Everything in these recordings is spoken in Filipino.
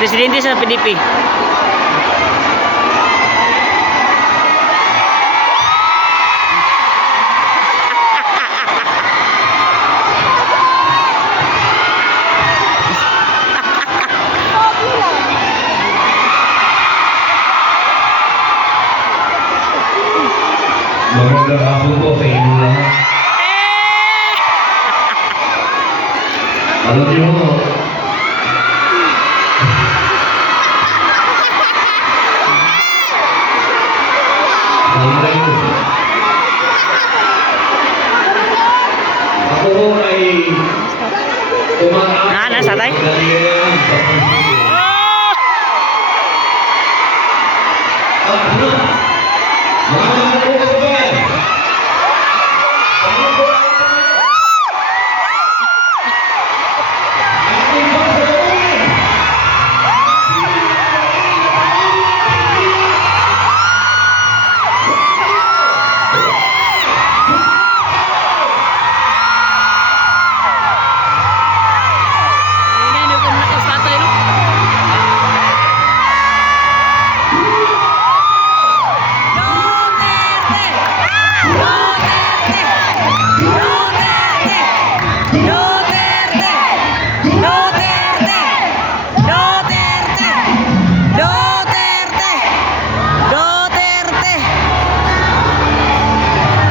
Presidente sa PDP. Magandang hapon po sa inyo lahat. Alam niyo mo, ako ay umaakit Nasatay? sa kaliyan sa pagpili. Ano? Mga po ba? Ano po? Ating pagsasabi.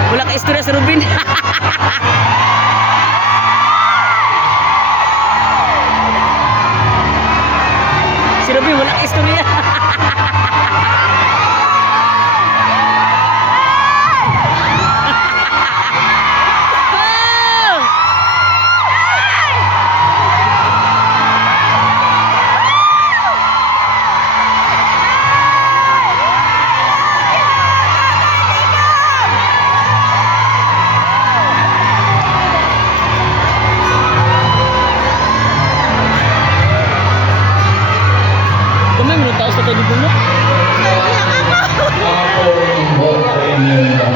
Wala ka istorya sa Rubin. Si Rubin wala ka istorya. Kami menurut tahu satu di bulu. Ako ang buong sa inyo.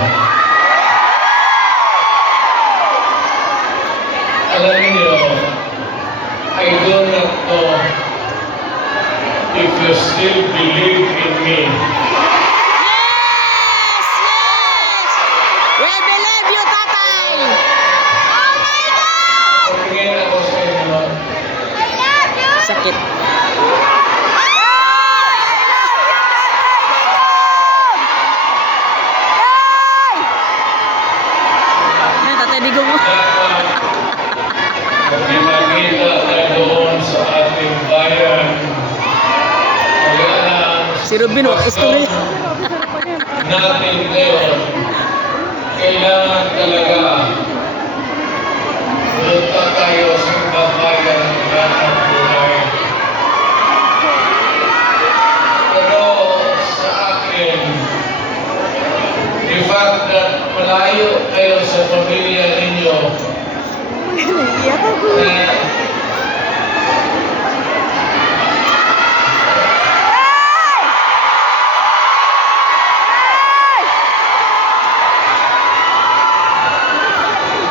Alam niyo, I do not know if you still believe in me. Yes, yes. We believe you, Tatay. Tingin ako sa inyo. Sakit. Nah, Tatay Digong mo. Pinakita tayo doon sa ating bayan. Kaya na Si Rubin wala istorya. natin ngayon, kailangan talaga punta tayo sa babayan ng lahat buhay. Pero sa akin, the fact that malayo kayo sa pamilya ninyo,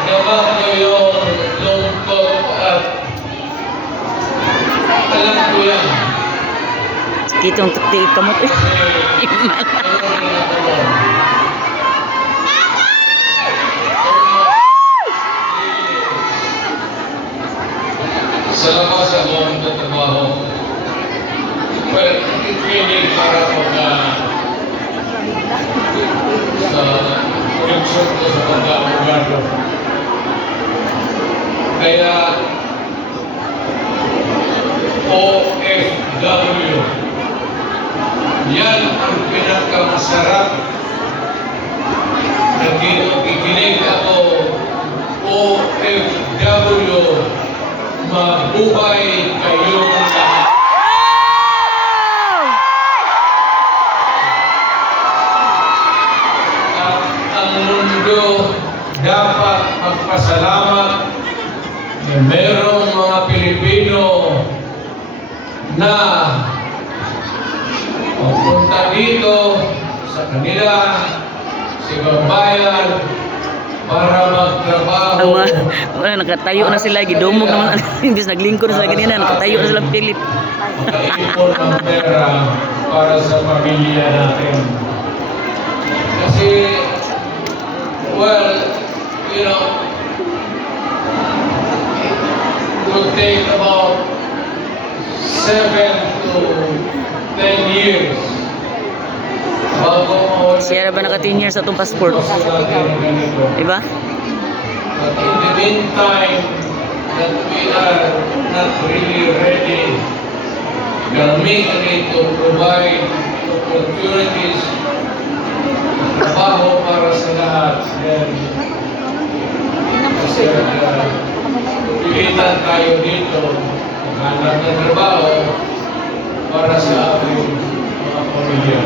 naman nyo yung lungkot at alam ko yan. Kitong tukti kamot. Kasi ano ginagawa. Sa labas ako ang tatrabaho. Well, training para mga sa connection ko sa pag-aabogado. Kaya OFW, yan ang pinakamasarap na kikinig ako. OFW, mabuhay kayong lahat. At ang mundo dapat magpasalamat na merong mga Pilipino na pupunta dito sa kanila, sa ibang bayan, para magtrabaho. Wala, nakatayo na sila, gidumog naman. Imbis naglingkod na sila ganina, nakatayo na sila pilit. makaipon ng pera para sa pamilya natin. Kasi, well, you know, it will take about 7 to 10 years bago mawala. Siya ba naka 10 years sa itong passport? Diba? But in the meantime, that we are not really ready economically to provide opportunities, trabaho para sa lahat. Then, kasi pilitan tayo dito, maghanap ng trabaho para sa ating mga pamilya.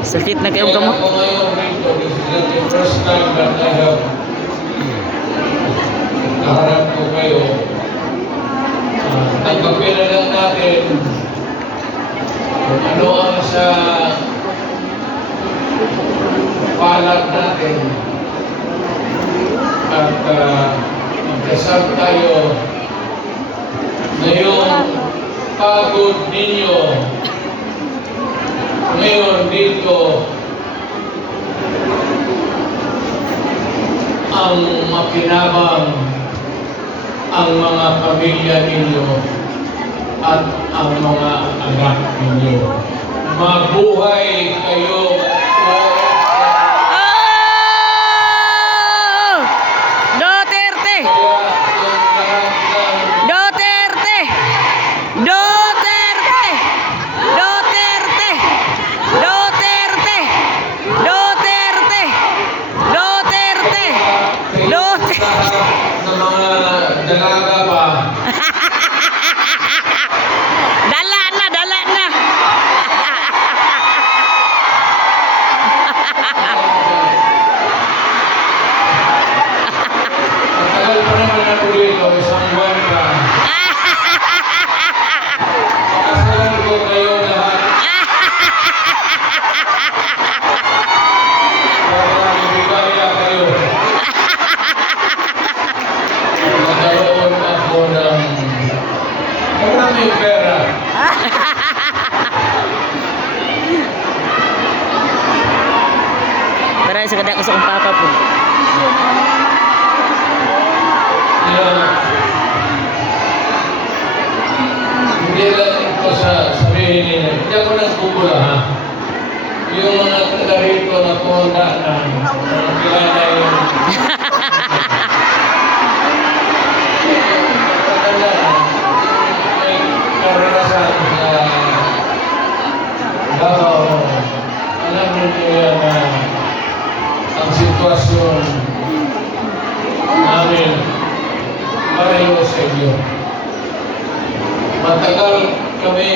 Sakit na kayong Kaya kamot? ako ngayon dito, this is not the first time that I have naharap ko kayo. Tanggapin na lang natin kung ano ang sa palad natin at magkasal tayo na yung pagod ninyo ngayon dito ang makinabang ang mga pamilya ninyo at ang mga anak ninyo. Mabuhay kayo! Oh! Duterte! Kaya yung lahat ng Duterte! Duterte! Duterte! Duterte! Duterte! Duterte! Duterte! sa mga dalaga pa, Dala na, dala na. matagal pa naman ako dito, isang buwan pa. Pakasalan ko kayo lahat. Para ibigaya kayo. Magkaroon ako ng maraming pera. Para sa kada ko sa kong papa po. Kaya, hindi lang ito sa sabihin nila. Hindi ako nagkubula, ha? Yung mga taga rito na kumanda na kilala yung matanda na may karanasan sa Davao. Alam niyo yan na ang sitwasyon namin pareho sa inyo. Matagal kami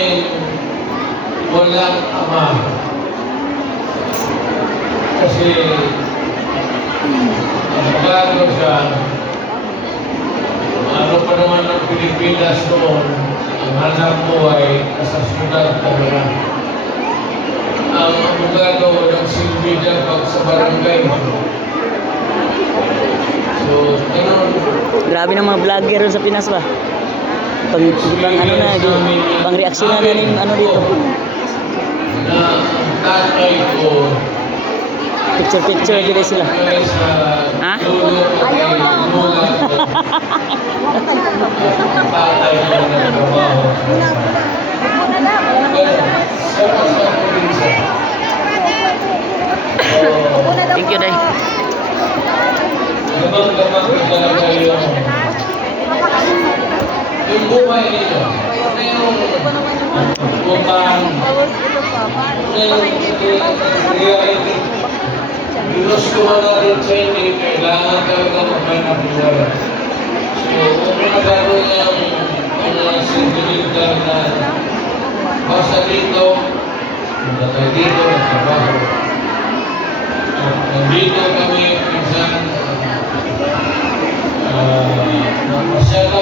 walang ama. Kasi bago siya, ano pa naman ang Pilipinas noon, ang hanap buhay nasa syudad talaga. Ang abogado nagsilbi dyan pag sa barangay. So, ganun. Grabe ng mga vlogger sa Pinas ba? Pang ano na, pang reaksyon na rin ano dito. Na ang tatay ko Picture dito sila. ay sa Ha? dulo pati mula ko. Ang tatay ko nagtrabaho. Sa probinsya. So, Thank you, Day. gamang-gamang ko talaga yung buhay nito. Ano yung utang, ano yung reality. Ginusto mo natin sa hindi, kailangan talaga maghanap buhay. So, kung nagkaroon ng mga sentimental na basta dito, punta tayo dito, nagtrabaho. At nandito kami, minsan, nagpasyala